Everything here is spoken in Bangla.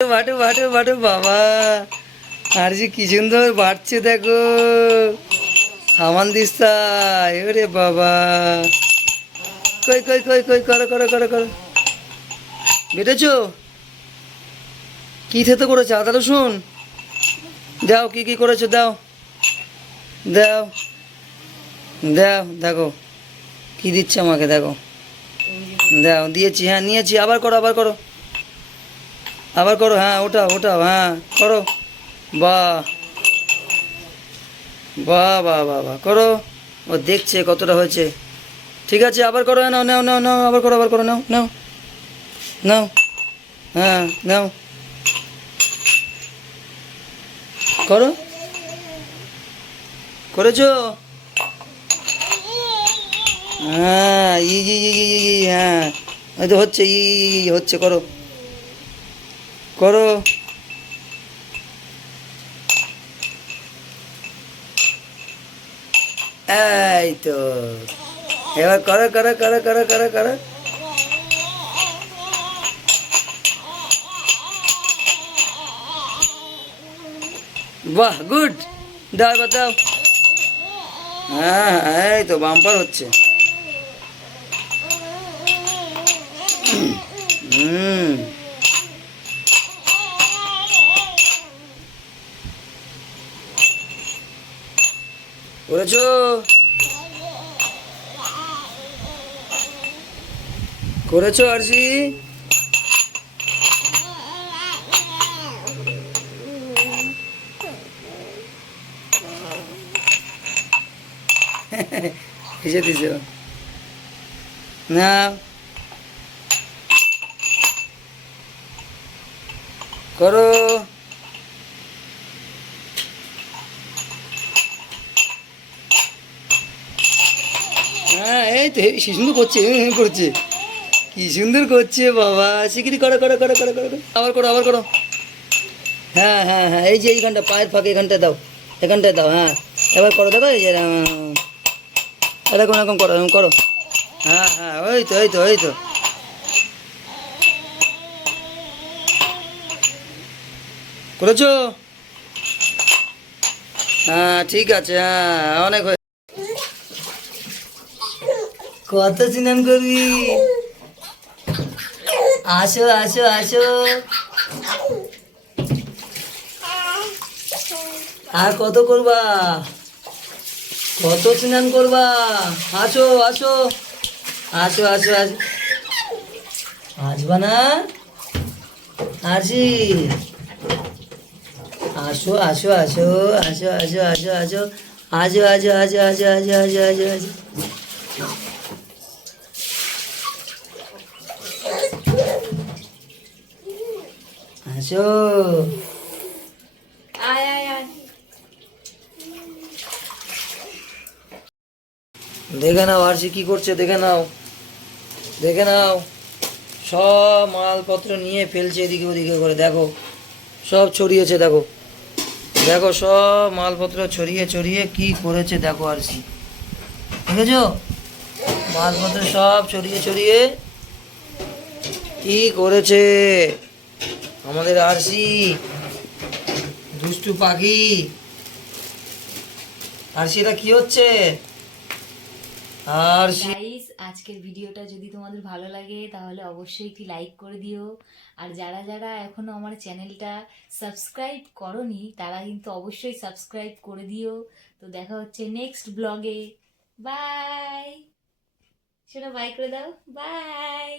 বাটু বাটু বাটু বাবা, আর যে কি সুন্দর বাড়ছে দেখো, হামান দিস্তা। এরে বাবা, কই কই কই কই, করো করো করো করো, বেটেছো? কি থেতো করেছো? আদা রসুন দাও, কি কি করেছো দাও, দাও দাও, দেখো কি দিচ্ছে আমাকে, দেখো দাও, দিয়েছি, হ্যাঁ নিয়েছি, আবার করো আবার করো আবার করো, হ্যাঁ ওটাও ওটাও, হ্যাঁ করো, বাহ বাহ বাহ বাহ বাহ, করো। ও দেখছে কতটা হয়েছে, ঠিক আছে আবার করো, নাও নাও নাও নাও, আবার করো আবার করো, নাও নাও নাও, হ্যাঁ নাও, করো, করেছো? হ্যাঁ হ্যাঁ, এই তো হচ্ছে, হচ্ছে, করো করো, এই তো, এবার করো করো করো করো করো করো, বাহ গুড, দাও এবার দাও, হ্যাঁ হ্যাঁ, এই তো বাম্পার হচ্ছে, হুম, করেছো? করেছো আরশি? এসে দিছো না, করো, হ্যাঁ এই তো, হেবি সুন্দর করছে, করছে, কি সুন্দর করছে বাবা, শিগগিরি করো করো করো করো করো, আবার করো আবার করো, হ্যাঁ হ্যাঁ হ্যাঁ, এই যে এইখানটা পায়ের ফাঁকে, এখানটায় দাও, এখানটায় দাও, হ্যাঁ এবার করো, দেখো এই যে এরকম এরকম করো, এরকম করো, হ্যাঁ হ্যাঁ, ওই তো এই তো এই তো, করেছো? হ্যাঁ ঠিক আছে, হ্যাঁ অনেক হয়ে, কত স্নান করবি, আসো আসো আসো, আর কত করবা, কত স্নান করবা, আসো আসো আসো আসো আসো, আসবা না আসি, আসো আসো আসো আসো আসো আসো আসো, আজো আজো আজো আজো আজো আজো আজো আজো, আসো, আয় আয় আয়। দেখে নাও আরশি কি করছে, দেখে নাও, দেখে নাও, সব মালপত্র নিয়ে ফেলছে এদিকে ওদিকে করে, দেখো সব ছড়িয়েছে, দেখো দেখো সব মালপত্র ছড়িয়ে ছড়িয়ে কি করেছে, দেখো আরশি, দেখেছো? মালপত্র সব ছড়িয়ে ছড়িয়ে কি করেছে আমাদের আরশি, দুষ্টু পাখি। আরশি এটা কি হচ্ছে আরশি? গাইস, আজকের ভিডিওটা যদি তোমাদের ভালো লাগে তাহলে অবশ্যই একটি লাইক করে দিও। আর যারা যারা এখনো আমার চ্যানেলটা সাবস্ক্রাইব করনি তারা কিন্তু অবশ্যই সাবস্ক্রাইব করে দিও। তো দেখা হচ্ছে নেক্সট ব্লগে। বাই। সেটা বাই করে দাও, বাই।